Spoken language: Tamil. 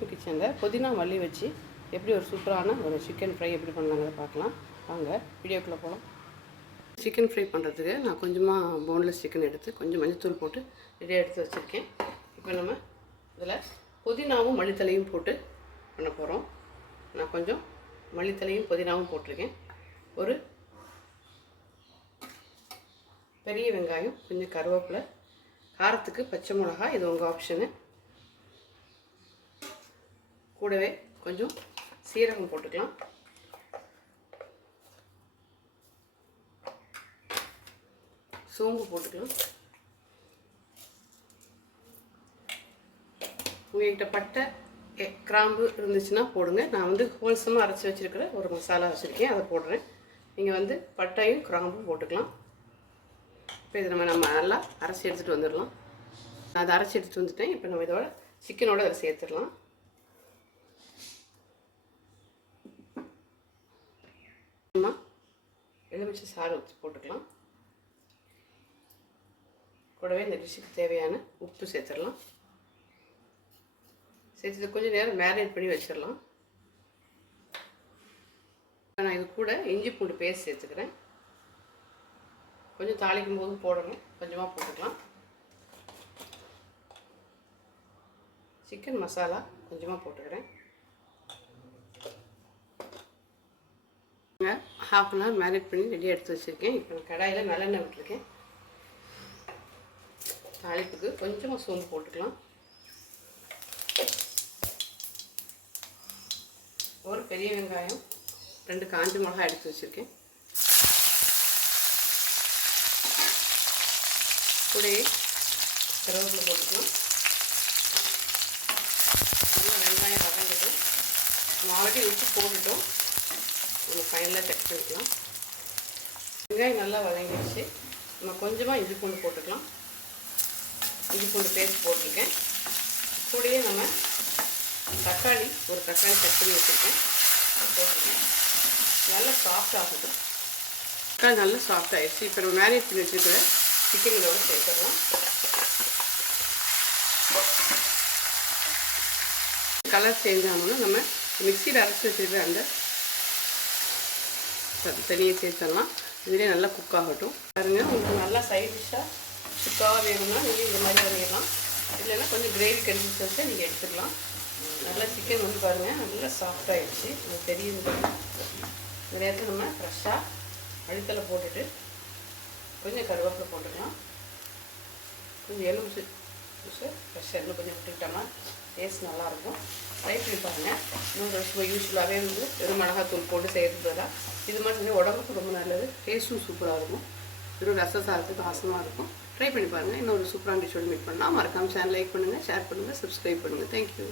லக்ஷ்மி கிச்சனில் புதினா மல்லி வச்சு எப்படி ஒரு சூப்பரான ஒரு சிக்கன் ஃப்ரை எப்படி பண்ணலாங்கிறத பார்க்கலாம். வாங்க வீடியோக்குள்ளே போகலாம் சிக்கன் ஃப்ரை பண்ணுறதுக்கு நான் கொஞ்சமாக போன்லெஸ் சிக்கன் எடுத்து கொஞ்சம் மஞ்சத்தூள் போட்டு ரெடியாக எடுத்து வச்சுருக்கேன். இப்போ நம்ம இதில் புதினாவும் மல்லித்தலையும் போட்டு பண்ண போகிறோம் நான் கொஞ்சம் மல்லித்தலையும் புதினாவும் போட்டிருக்கேன். ஒரு பெரிய வெங்காயம் கொஞ்சம் கருவேப்பிலை காரத்துக்கு பச்சை மிளகா இது உங்கள் ஆப்ஷனு கூடவே கொஞ்சம் சீரகம் போட்டுக்கலாம். சோம்பு போட்டுக்கலாம். உங்கள்கிட்ட பட்டை கிராம்பு இருந்துச்சுன்னா போடுங்க. நான் வந்து ஹோல்சமாக அரைச்சி வச்சுருக்கிற ஒரு மசாலா வச்சுருக்கேன். அதை போடுறேன். நீங்கள் வந்து பட்டையும் கிராம்பும் போட்டுக்கலாம். இப்போ இதை நம்ம நம்ம நல்லா அரைச்சி எடுத்துகிட்டு வந்துடலாம். நான் அதை அரைச்சி எடுத்துகிட்டு வந்துட்டேன். இப்போ நம்ம இதோட சிக்கனோட அதை சேர்த்துடலாம். எலுமிச்சை சாறு ஊற்றி போட்டுக்கலாம். கூடவே இந்த டிஷ்ஷுக்கு தேவையான உப்பு சேர்த்துடலாம். சேர்த்து இதை கொஞ்சம் நேரம் மேரினேட் பண்ணி வச்சிடலாம். நான் இது கூட இஞ்சி பூண்டு பேஸ்ட் சேர்த்துக்கிறேன். கொஞ்சம் தாளிக்கும் போதும் போடணும். கொஞ்சமாக போட்டுக்கலாம். சிக்கன் மசாலா கொஞ்சமாக போட்டுக்கிறேன். ஹாஃப் அன் ஹவர் மேரினேட் பண்ணி ரெடியாக எடுத்து வச்சுருக்கேன். இப்போ கடாயில் நல்லெண்ணெய் விட்டுருக்கேன். தாளிப்புக்கு கொஞ்சமாக சோம்பு போட்டுக்கலாம். ஒரு பெரிய வெங்காயம் ரெண்டு காஞ்ச மிளகா எடுத்து வச்சுருக்கேன். கூடயே கருவேப்பிலை போட்டுக்கலாம். நல்லா வெங்காயம் வதங்கட்டும். நம்ம ஆல்ரெடி உப்பு போட்டுட்டோம். நம்ம ஃபைனலாக செக் பண்ணிக்கலாம் வெங்காயம் நல்லா வதங்கிடுச்சு. நம்ம கொஞ்சமாக இஞ்சி பூண்டு போட்டுக்கலாம். இஞ்சி பூண்டு பேஸ்ட் போட்டிருக்கேன். கூடயே நம்ம தக்காளி ஒரு தக்காளி கட் பண்ணி வச்சுருக்கேன். போட்டிருக்கேன். நல்லா சாஃப்ட் ஆகுது தக்காளி நல்லா சாஃப்ட் ஆகிடுச்சு இப்போ நம்ம மேரினேட் பண்ணி வச்சுருக்கிற சிக்கன் இதோட சேர்த்துடலாம். கலர் சேஞ்ச் ஆகணும்னா நம்ம மிக்சியில் அரைச்சி வச்சுருக்கிற அந்த த- தனியை சேர்த்துடலாம் இதுலேயே நல்லா குக் ஆகட்டும். பாருங்கள் உங்களுக்கு நல்லா சைட் டிஷ்ஷாக சுக்காவாக வேணும்னா நீங்கள் இந்த மாதிரி பண்ணிடலாம். இல்லைன்னா கொஞ்சம் கிரேவி கன்சிஸ்டன்ஸை நீங்கள் எடுத்துக்கலாம். நல்லா சிக்கன் வந்து பாருங்கள் நல்லா சாஃப்டாகிடுச்சு உங்களுக்கு தெரியுது பாருங்க. இந்த நேரத்தில் நம்ம ஃப்ரெஷ்ஷாக அழுத்தலை போட்டுட்டு கொஞ்சம் கருவேப்பிலை போட்டுக்கலாம். கொஞ்சம் எலுமிச்சு ஜூஸு ஃப்ரெஷ்ஷாக இன்னும் கொஞ்சம் விட்டுக்கிட்டோம்னா டேஸ்ட் நல்லாயிருக்கும் ட்ரை பண்ணி பாருங்கள் இன்னும் ரொம்ப யூஸ்ஃபுல்லாகவே வந்து வெறும் மிளகாத்தூள் போட்டு செய்கிறது பதிலாக இது மாதிரி செஞ்சு உடம்புக்கு ரொம்ப நல்லது. டேஸ்ட்டும் சூப்பராக இருக்கும். வெறும் ரச சாதத்துக்கு ஆசமாக இருக்கும். ட்ரை பண்ணி பாருங்கள் இன்னொரு சூப்பரான டிஷ்ஷோடு மீட் பண்ணலாம். மறக்காமல் சேனல் லைக் பண்ணுங்கள் ஷேர் பண்ணுங்கள் சப்ஸ்கிரைப் பண்ணுங்கள் தேங்க்யூ